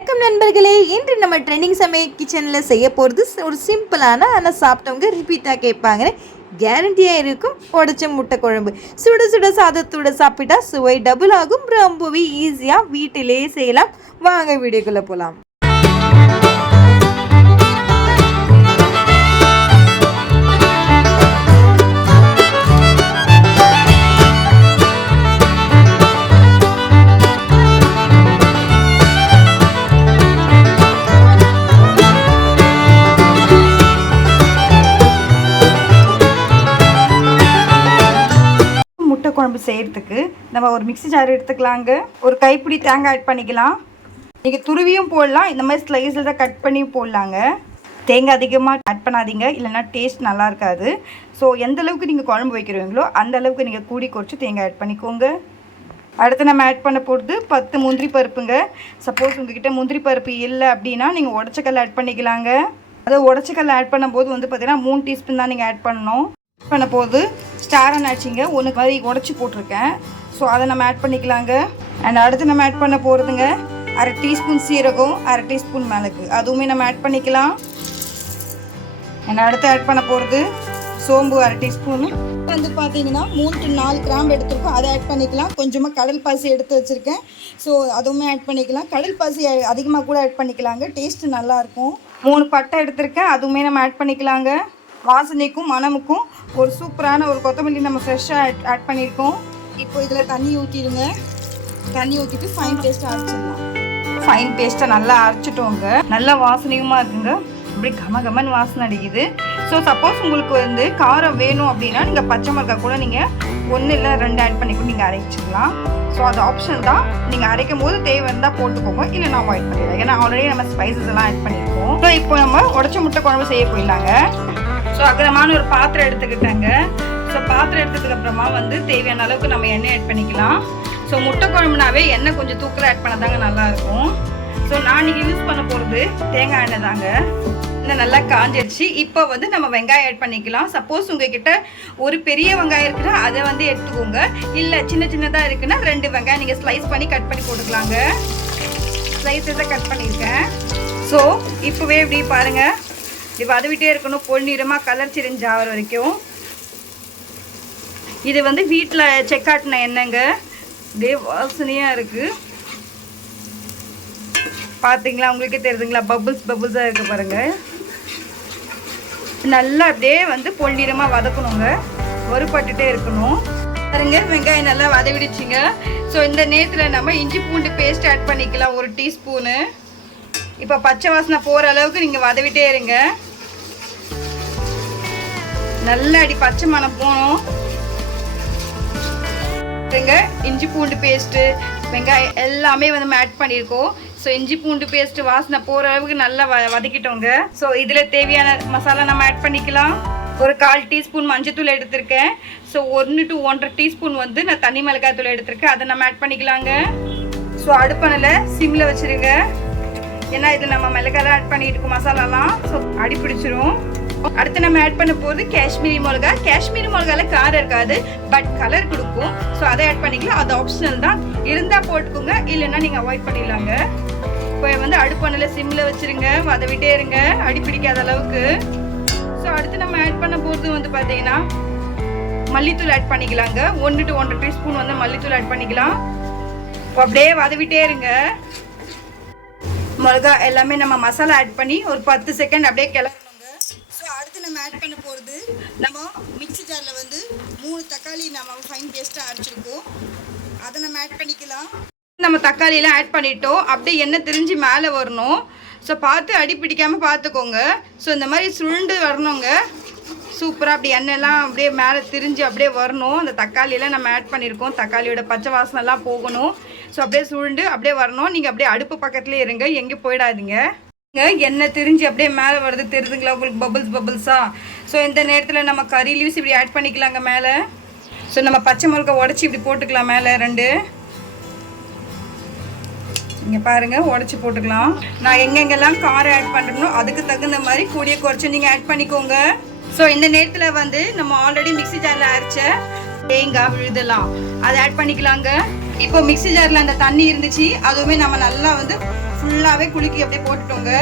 வணக்கம் நண்பர்களே இன்று நம்ம ட்ரெண்டிங் சமையல் கிச்சனில் செய்ய போகிறது ஒரு சிம்பிளான ஆனால் சாப்பிட்டவங்க ரிப்பீட்டாக கேட்பாங்க. கேரண்டியாக இருக்கும் உடச்ச முட்டை குழம்பு. சுட சுட சாதத்தோட சாப்பிட்டா சுவை டபுள் ஆகும். ரொம்பவே ஈஸியாக வீட்டிலேயே செய்யலாம். வாங்க வீடியோக்குள்ளே போகலாம் குழம்பு செய்கிறதுக்கு நம்ம ஒரு மிக்ஸி ஜார் எடுத்துக்கலாங்க. ஒரு கைப்பிடி தேங்காய் ஆட் பண்ணிக்கலாம். நீங்கள் துருவியும் போடலாம். இந்த மாதிரி ஸ்லைஸில் தான் கட் பண்ணி போடலாங்க. தேங்காய் அதிகமாக ஆட் பண்ணாதீங்க. இல்லைன்னா டேஸ்ட் நல்லா இருக்காது. ஸோ எந்த அளவுக்கு நீங்கள் குழம்பு வைக்கிறீங்களோ அந்த அளவுக்கு நீங்கள் கூடி குறைச்சி தேங்காய் ஆட் பண்ணிக்கோங்க. அடுத்து நம்ம ஆட் பண்ண போகிறது பத்து முந்திரி பருப்புங்க. சப்போஸ் உங்ககிட்ட முந்திரி பருப்பு இல்லை அப்படின்னா நீங்கள் உடச்சக்கல்ல ஆட் பண்ணிக்கலாங்க. அதை உடச்சக்கல்ல ஆட் பண்ணும்போது வந்து பார்த்திங்கன்னா மூணு டீஸ்பூன் தான் நீங்கள் ஆட் பண்ணணும். பண்ண போது ஸ்டார் ஆச்சுங்க ஒன்று மாதிரி உடச்சி போட்டிருக்கேன். ஸோ அதை நம்ம ஆட் பண்ணிக்கலாங்க. அண்ட் அடுத்து நம்ம ஆட் பண்ண போகிறதுங்க அரை டீஸ்பூன் சீரகம் அரை டீஸ்பூன் மிளகு. அதுவுமே நம்ம ஆட் பண்ணிக்கலாம். அண்ட் அடுத்து ஆட் பண்ண போகிறது சோம்பு அரை டீஸ்பூனு வந்து பார்த்தீங்கன்னா மூணு டு நாலு கிராம்பு எடுத்துருக்கோம். அதை ஆட் பண்ணிக்கலாம். கொஞ்சமாக கடல் பாசி எடுத்து வச்சுருக்கேன். ஸோ அதுவுமே ஆட் பண்ணிக்கலாம். கடல் பாசி அதிகமாக கூட ஆட் பண்ணிக்கலாங்க. டேஸ்ட்டு நல்லாயிருக்கும் மூணு பட்டை எடுத்திருக்கேன். அதுவுமே நம்ம ஆட் பண்ணிக்கலாங்க. வாசனைக்கும் மணமுக்கும் ஒரு சூப்பரான ஒரு கொத்தமல்லி நம்ம ஃப்ரெஷ்ஷாக ஆட் ஆட் பண்ணியிருக்கோம். இப்போ இதில் தண்ணி ஊற்றிடுங்க தண்ணி ஊற்றிட்டு ஃபைன் பேஸ்ட்டாக அரைச்சிடலாம். ஃபைன் பேஸ்ட்டை நல்லா அரைச்சிட்டோங்க. நல்லா வாசனையுமா இருக்குங்க. இப்படி கம கமன் வாசனை அடிக்குது. ஸோ சப்போஸ் உங்களுக்கு வந்து காரம் வேணும் அப்படின்னா நீங்கள் பச்சை மிளகாய் கூட நீங்கள் ஒன்று இல்லை ரெண்டு ஆட் பண்ணி கூட நீங்கள் அரைச்சிக்கலாம். ஸோ அது ஆப்ஷன் தான். நீங்கள் அரைக்கும் போது தேவை இருந்தால் போட்டுக்கோங்க. இல்லை நான் அவாய்ட் பண்ணிடலாம் ஏன்னா ஆல்ரெடி நம்ம ஸ்பைசஸ் எல்லாம் ஆட் பண்ணியிருக்கோம். ஸோ இப்போ நம்ம உடச்ச முட்டை குழம்பு செய்ய போயிடலாங்க. ஸோ அகலமான ஒரு பாத்திரம் எடுத்துக்கிட்டேங்க. ஸோ பாத்திரம் எடுத்ததுக்கு அப்புறமா வந்து தேவையான அளவுக்கு நம்ம எண்ணெய் ஆட் பண்ணிக்கலாம். ஸோ முட்டை குழம்புனாவே எண்ணெய் கொஞ்சம் தூக்கில் ஆட் பண்ணதாங்க தாங்க நல்லாயிருக்கும் ஸோ நான் இங்கே யூஸ் பண்ண போகிறது தேங்காய் எண்ணெய் தாங்க. இந்த நல்லா காஞ்சிருச்சு. இப்போ வந்து நம்ம வெங்காயம் ஆட் பண்ணிக்கலாம். சப்போஸ் உங்ககிட்ட ஒரு பெரிய வெங்காயம் இருக்குன்னா அதை வந்து எடுத்துக்கோங்க. இல்லை சின்ன சின்னதாக இருக்குன்னா ரெண்டு வெங்காயம் நீங்கள் ஸ்லைஸ் பண்ணி கட் பண்ணி போட்டுக்கலாங்க. ஸ்லைஸஸை கட் பண்ணியிருக்கேன். ஸோ இப்போவே இப்படி பாருங்கள் இது வதவிட்டே இருக்கணும். பொன்னிறமாக கலர் சிரிஞ்சு ஆகிற வரைக்கும். இது வந்து வீட்டில் செக்காட்டின எண்ணெய்ங்க. இதே வாசனையாக இருக்குது பார்த்தீங்களா உங்களுக்கே தெரியுதுங்களா? பபுள்ஸ் பபுள்ஸாக இருக்குது பாருங்கள் நல்லா அப்படியே வந்து பொன்னிறமாக வதக்கணுங்க. வறுபட்டுட்டே இருக்கணும். பாருங்க வெங்காயம் நல்லா வதவிடுச்சிங்க ஸோ இந்த நேரத்தில் நம்ம இஞ்சி பூண்டு பேஸ்ட் ஆட் பண்ணிக்கலாம். ஒரு டீஸ்பூனு இப்போ பச்சை வாசனை போகிற அளவுக்கு நீங்கள் வதவிட்டே இருங்க. நல்லா அடி பச்சை மணம் போகணும். பாருங்க இஞ்சி பூண்டு பேஸ்ட்டு வெங்காயம் எல்லாமே வந்து நம்ம ஆட் பண்ணியிருக்கோம். ஸோ இஞ்சி பூண்டு பேஸ்ட்டு வாசனை போகிற அளவுக்கு நல்லா வ வதக்கிட்டோங்க. ஸோ இதில் தேவையான மசாலா நம்ம ஆட் பண்ணிக்கலாம். ஒரு கால் டீஸ்பூன் மஞ்சத்தூள் எடுத்திருக்கேன். ஸோ ஒன்று டு ஒன்றரை டீஸ்பூன் வந்து நான் தனி மிளகாய் தூள் எடுத்திருக்கேன். அதை நம்ம ஆட் பண்ணிக்கலாங்க. ஸோ அடுப்பணில் சிம்மில் வச்சுருங்க. ஏன்னா இதில் நம்ம மிளகாய் ஆட் பண்ணிட்டு இருக்கோம் மசாலாலாம். ஸோ அடி பிடிச்சிரும். அடுத்து நம்ம ஆட் பண்ண போகிறது காஷ்மீரி மிளகா. காஷ்மீரி மிளகால காரம் இருக்காது பட் கலர் கொடுக்கும். ஸோ அதை ஆட் பண்ணிக்கலாம். அது ஆப்ஷனல் தான். இருந்தால் போட்டுக்கோங்க இல்லைன்னா நீங்கள் அவாய்ட் பண்ணிடலாங்க. இப்போ வந்து அடுப்பண்ணில் சிம்மில் வச்சுருங்க. வதவிட்டே இருங்க. அடி பிடிக்காத அளவுக்கு. ஸோ அடுத்து நம்ம ஆட் பண்ண போகிறது வந்து பார்த்தீங்கன்னா மல்லித்தூள் ஆட் பண்ணிக்கலாங்க. ஒன்று டு ஒன்றரை டீஸ்பூன் வந்து மல்லித்தூள் ஆட் பண்ணிக்கலாம். அப்படியே வதவிட்டே இருங்க. மிளகா எல்லாமே நம்ம மசாலா ஆட் பண்ணி ஒரு பத்து செகண்ட் அப்படியே கிளறணுங்க. ஸோ அடுத்து நம்ம ஆட் பண்ண போகிறது நம்ம மிக்சி ஜாரில் வந்து மூணு தக்காளி நம்ம ஃபைன் பேஸ்ட்டாக அரைச்சிருக்கோம். அதை நம்ம ஆட் பண்ணிக்கலாம். நம்ம தக்காளியெல்லாம் ஆட் பண்ணிட்டோம். அப்படியே எண்ணெய் திரிஞ்சு மேலே வரணும். ஸோ பார்த்து அடி பிடிக்காமல் பார்த்துக்கோங்க. ஸோ இந்த மாதிரி சுருண்டு வரணுங்க. சூப்பராக அப்படி எண்ணெய்லாம் அப்படியே மேலே திரிஞ்சு அப்படியே வரணும். அந்த தக்காளியெல்லாம் நம்ம ஆட் பண்ணியிருக்கோம் தக்காளியோட பச்சை வாசனைலாம் போகணும். ஸோ அப்படியே சுருண்டு அப்படியே வரணும். நீங்கள் அப்படியே அடுப்பு பக்கத்துலேயே இருங்க. எங்கேயும் போயிடாதீங்க. எண்ணெய் திரிஞ்சு அப்படியே மேலே வருது. தெரியுதுங்களா உங்களுக்கு பபுள்ஸ் பபுள்ஸாக ஸோ இந்த நேரத்தில் நம்ம கறி லீவ்ஸ் இப்படி ஆட் பண்ணிக்கலாங்க மேலே. ஸோ நம்ம பச்சை மிளகா உடச்சி இப்படி போட்டுக்கலாம் மேலே ரெண்டு. இங்கே பாருங்கள் உடச்சி போட்டுக்கலாம். நான் எங்கெங்கெல்லாம் காரம் ஆட் பண்ணுறனோ அதுக்கு தகுந்த மாதிரி கூடிய குறைச்சி நீங்கள் ஆட் பண்ணிக்கோங்க. ஸோ இந்த நேரத்தில் வந்து நம்ம ஆல்ரெடி மிக்ஸி ஜாரில் அரைச்ச தேங்காய் விழுதலாம் அதை ஆட் பண்ணிக்கலாங்க. இப்போ மிக்சி ஜாரில் அந்த தண்ணி இருந்துச்சு. அதுவுமே நம்ம நல்லா வந்து ஃபுல்லாகவே குலுக்கி அப்படியே போட்டுட்டோங்க.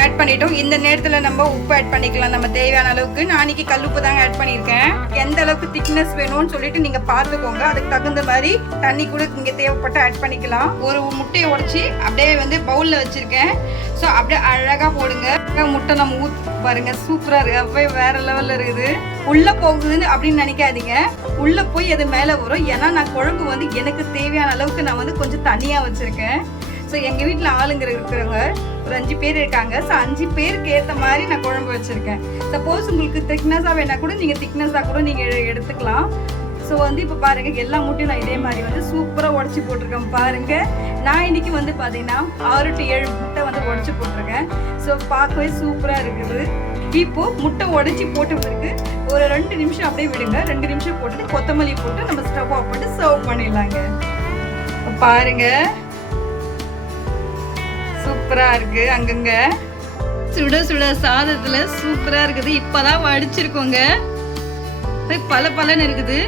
ஆட் பண்ணிட்டோம். இந்த நேரத்தில் நம்ம உப்பு ஆட் பண்ணிக்கலாம். நம்ம தேவையான அளவுக்கு. நான் அன்னைக்கு கல் உப்பு தாங்க ஆட் பண்ணியிருக்கேன். எந்த அளவுக்கு திக்னஸ் வேணும்னு சொல்லிட்டு நீங்கள் பார்த்துக்கோங்க. அதுக்கு தகுந்த மாதிரி தண்ணி கூட இங்கே தேவைப்பட்டு ஆட் பண்ணிக்கலாம். ஒரு முட்டையை உடைச்சி அப்படியே வந்து பவுலில் வச்சுருக்கேன். ஸோ அப்படியே அழகாக போடுங்க. முட்டை நம்ம ஊத் பாருங்க. சூப்பராக இருக்கு. அப்படியே வேற லெவலில் இருக்குது. உள்ளே போகுதுன்னு அப்படின்னு நினைக்காதீங்க. உள்ளே போய் அது மேலே வரும். ஏன்னா நான் குழம்பு வந்து எனக்கு தேவையான அளவுக்கு நான் வந்து கொஞ்சம் தனியாக வச்சுருக்கேன். ஸோ எங்கள் வீட்டில் ஆளுங்க இருக்கிறவங்க ஒரு அஞ்சு பேர் இருக்காங்க. ஸோ அஞ்சு பேருக்கு ஏற்ற மாதிரி நான் குழம்பு வச்சுருக்கேன். சப்போஸ் உங்களுக்கு திக்னஸாக வேணால் கூட நீங்கள் திக்னஸாக கூட நீங்கள் எடுத்துக்கலாம். ஸோ வந்து இப்போ பாருங்கள் எல்லா முட்டையும் நான் இதே மாதிரி வந்து சூப்பராக உடச்சி போட்டிருக்கேன் பாருங்கள் நான் இன்றைக்கி வந்து பார்த்தீங்கன்னா ஆறு டு ஏழு முட்டை வந்து உடச்சி போட்டிருக்கேன். ஸோ பார்க்கவே சூப்பராக இருக்குது. இப்போது முட்டை உடச்சி போட்டு பிறகு ஒரு ரெண்டு நிமிஷம் அப்படியே விடுங்க. ரெண்டு நிமிஷம் போட்டுட்டு கொத்தமல்லி போட்டு நம்ம ஸ்டவ் ஆஃப் பண்ணிட்டு சர்வ் பண்ணிடலாங்க. பாருங்கள் சூப்பராக சூப்பரா இருக்கு. அங்கங்க. சுட சுட சாதத்துல சூப்பரா இருக்குது. இப்பதான் வடிச்சிருக்கோங்க. பல பலன்னு இருக்குது.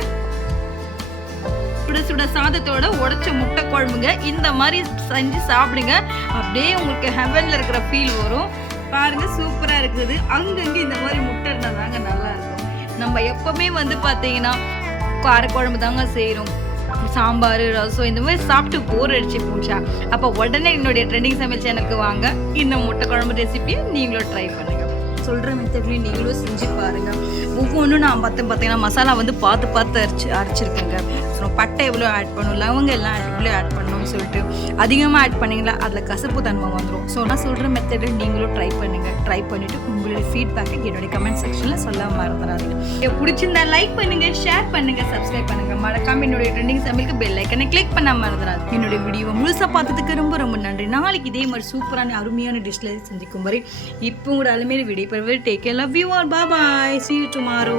சுட சுட சாதத்தோட உடச்ச முட்டை குழம்புங்க. இந்த மாதிரி செஞ்சு சாப்பிடுங்க. அப்படியே உங்களுக்கு ஹெவன்ல இருக்கிற ஃபீல் வரும். பாருங்க சூப்பரா இருக்குது. அங்கங்க இந்த மாதிரி முட்டை இருந்தா தாங்க நல்லா இருக்கும். நம்ம எப்பவுமே வந்து பாத்தீங்கன்னா காரக்குழம்பு தாங்க செய்கிறோம் சாம்பார் ரசம் இந்த மாதிரி சாப்பிட்டு போர் அடிச்சு போச்சா? அப்போ உடனே என்னுடைய ட்ரெண்டிங் சமையல் சேனலுக்கு வாங்க. இந்த முட்டை குழம்பு ரெசிபியை நீங்களும் ட்ரை பண்ணுங்க. சொல்கிற மெத்தட்லையும் நீங்களும் செஞ்சு பாருங்கள் ஒவ்வொன்றும் நான் பார்த்து பார்த்தீங்கன்னா மசாலா வந்து பார்த்து பார்த்து அரைச்சி அரைச்சிருக்கேங்க. பண்ணணும். பட்டை எவ்வளோ ஆட் பண்ணணும்? லவங்க எல்லாம் எவ்வளோ ஆட் பண்ணணும்னு சொல்லிட்டு அதிகமாக ஆட் பண்ணிங்களா? அதில் கசப்பு தன்மை வந்துடும் ஸோ நான் சொல்கிற மெத்தடை நீங்களும் ட்ரை பண்ணுங்கள் ட்ரை பண்ணிவிட்டு உங்களுடைய ஃபீட்பேக்கை என்னுடைய கமெண்ட் செக்ஷனில் சொல்ல மறந்துடாதீங்க எனக்கு பிடிச்சிருந்தா லைக் பண்ணுங்கள் ஷேர் பண்ணுங்கள் சப்ஸ்கிரைப் பண்ணுங்க. மறக்காம என்னுடைய ட்ரெண்டிங் சமையலுக்கு பெல் ஐக்கனை கிளிக் பண்ண மறந்துடாது என்னுடைய வீடியோவை முழுசாக பார்த்ததுக்கு ரொம்ப ரொம்ப நன்றி. நாளைக்கு இதே மாதிரி சூப்பரான அருமையான டிஷ்ல சந்திக்கும் வரை இப்போ கூட அலுமையில video take care love you all bye see you tomorrow